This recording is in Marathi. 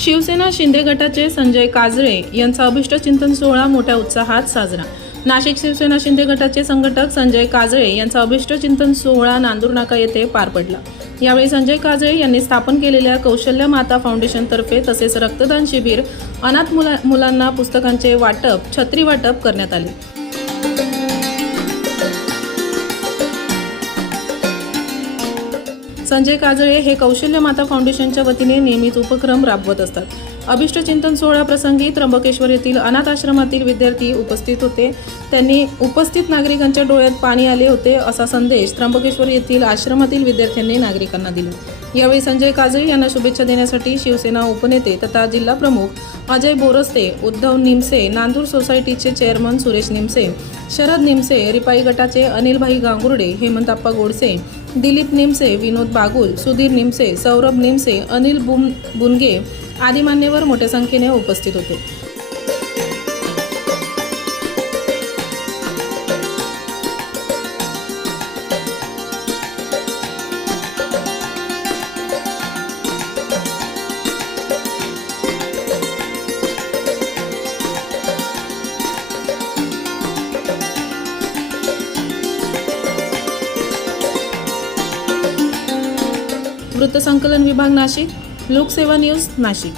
शिवसेना शिंदे गटाचे संजय काजळे यांचा अभिष्ट चिंतन सोहळा मोठ्या उत्साहात साजरा. नाशिक शिवसेना शिंदे गटाचे संघटक संजय काजळे यांचा अभिष्ट चिंतन सोहळा नांदूर नाका येथे पार पडला. यावेळी संजय काजळे यांनी स्थापन केलेल्या कौशल्य माता फाउंडेशनतर्फे तसेच रक्तदान शिबिर अनाथ मुला मुलांना पुस्तकांचे वाटप छत्री वाटप करण्यात आले. संजय काजळे हे कौशल्य माता फाउंडेशनच्या वतीने नेहमीच उपक्रम राबवत असतात. अभिष्टचिंतन सोहळा प्रसंगी त्र्यंबकेश्वर येथील अनाथ आश्रमातील विद्यार्थी उपस्थित होते. त्यांनी उपस्थित नागरिकांच्या डोळ्यात पाणी आले होते असा संदेश त्र्यंबकेश्वर येथील आश्रमातील विद्यार्थ्यांनी नागरिकांना दिला. यावेळी संजय काजळे यांना शुभेच्छा देण्यासाठी शिवसेना उपनेते तथा जिल्हा प्रमुख अजय बोरस्ते उद्धव निमसे नांदूर सोसायटीचे चेअरमन सुरेश निमसे शरद निमसे रिपाई गटाचे अनिलभाई गांगुर्डे हेमंतप्पा गोडसे दिलीप निमसे विनोद बागुल सुधीर निमसे सौरभ निमसे अनिल बुम बुनगे आदी मान्यवर मोठ्या संख्येने उपस्थित होते. वृत्तसंकलन विभाग नाशिक. लोकसेवा न्यूज नाशिक.